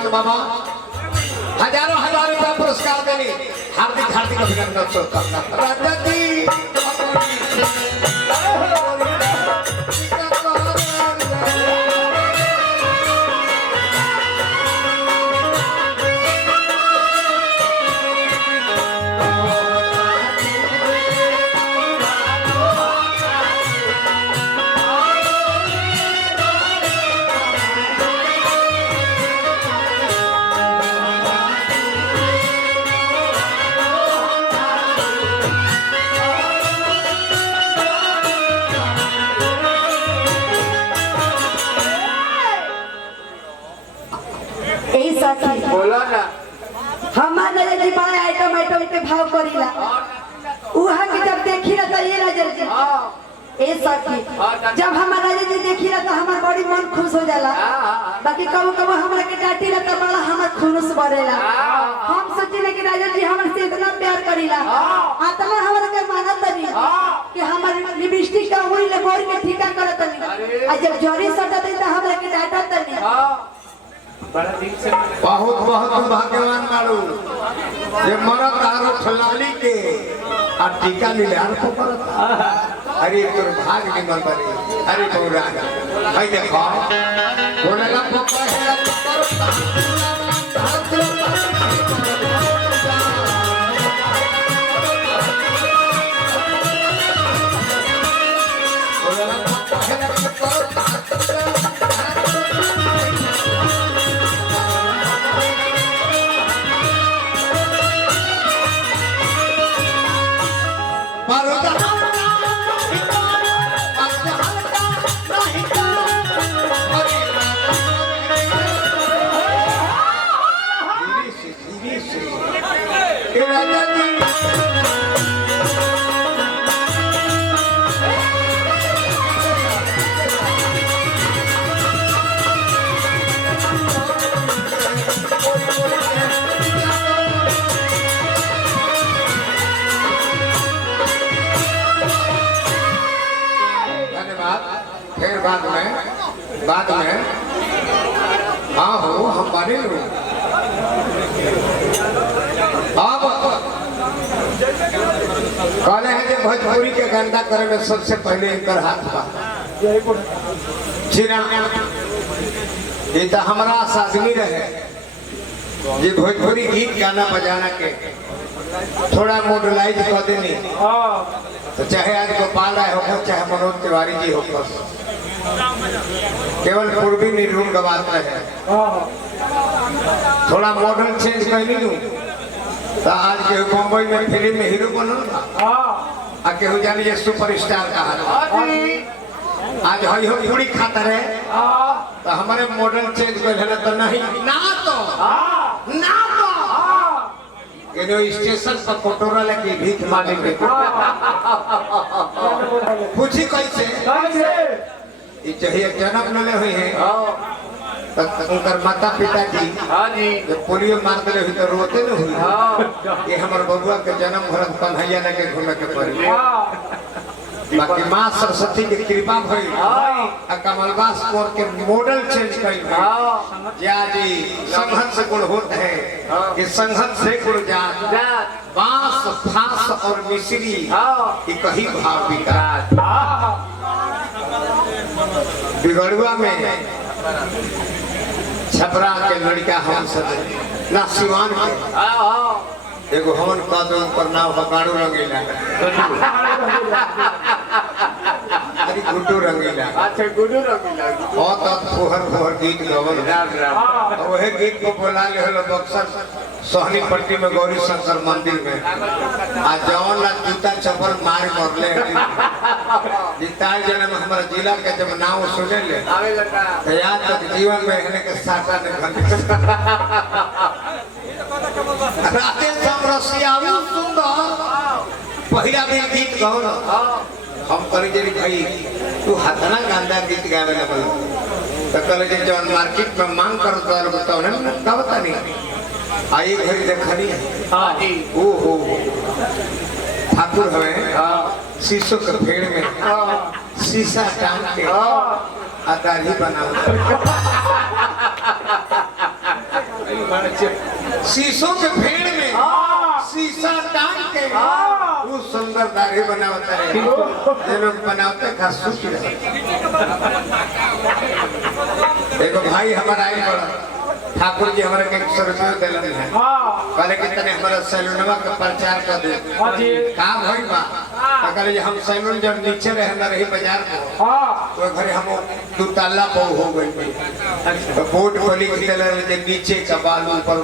चंद बाबा हजारों हजार रुपया पुरस्कार देने हार्दिक हार्दिक अभिनंदन राजा जी बोला ना हमारे नजर बड़ा आइटम आइटम के भाव करीला उहा के जब देखी ना तो ये नजर जी ए सखी जब हमारा नजर जी देखी ना तो हमार बड़ी मन खुश हो जाला बाकी कब कब हमरा के डांटी ना तो बड़ा हमर खुनुस बढ़ेला हम सोचिले कि नजर जी हमर से इतना प्यार करीला आत्मा हमरा के मानत नहीं कि हमर लिपस्टिक का हुई ले बोर के ठीका करत नहीं आ जब जोरी सटत तो हमरा के डांटत नहीं बहुत बहुत भाग्यवान मारू ये मरत आरो ठलाली के आ टीका ले आर को करत अरे तोर भाग के मन बने अरे बौरा भाई देखो बोलेला पप्पा है बाद में हाँ हो हम माने लो अब कहले हैं कि भोजपुरी के गंदा करे में सबसे पहले इनकर हाथ बा ये तो हमारा साजनी रहे ये भोजपुरी गीत गाना बजाना के थोड़ा मॉडलाइज कर देनी तो चाहे आज गोपाल राय हो चाहे मनोज तिवारी जी हो केवल पूर्वी निर्गुण गवाते हैं थोड़ा मॉडल चेंज कर ली तो आज के बम्बई में फिल्म में हीरो बनल आ केहू जानी जे सुपरस्टार कहा आज हई हो पूरी खाता रहे तो हमारे मॉडल चेंज कर तो नहीं ना तो स्टेशन पर कटोरा लेके भीख मांगे पूछी कैसे चाहिए जन्म ले हुई है उनकर माता पिता जी जब पोलियो मार दिले हुई तो रोते न हुई ये हमारे बबुआ के जन्म भरत कन्हैया लेके घूमे के पड़ी बाकी माँ सरस्वती की कृपा भई कमलबास कोर के मॉडल चेंज करी या जी संघर्ष से गुण होते हैं कि संघर्ष से गुण जात बांस फांस और मिश्री ये कहीं भाव विकास बिगड़ुआ में छपरा के लड़का हम सब ना सिवान के एगो हमन कदम पर नाव बगाड़ू रंगीला अरे गुड्डू रंगीला अच्छा गुड्डू रंगीला बहुत फुहर फुहर गीत गवन और वही गीत को बोला ले हलो बक्सर सोहनी पट्टी में गौरी शंकर मंदिर में आज जवन ला जूता चप्पल मार मरले जिताई जने में हमारा जिला के जब नाम सुने ले तो याद तक जीवन में रहने के साटा ने घंटे राते समरसिया सुंदर पहला भी गीत गाओ हम करे जरी भाई तू हतना गांधा गीत गावे ना बोल तो कल जे जवन मार्केट में मांग कर तो बताओ ना गावता नहीं आई घड़ी देखनी हां जी ओ हो ठाकुर हमें शीशो के फेड़ में शीशा टांग के अदारी बनाओ शीशों के फेड़ में शीशा टांग के वो सुंदर दाढ़ी बनावता है ये लोग बनावते खसू की देखो भाई हमारा आई बड़ा ठाकुर जी हमारे के 100 रुपये दिलन है कहले कि तने हमारा सैलूनवा का प्रचार कर दे काम होई बा कहले हम सैलून जब नीचे रहे ना रही बाजार में तो घरे हम 2 तल्ला बहु हो गई तो बोर्ड पर लिख देले नीचे का बाल ऊपर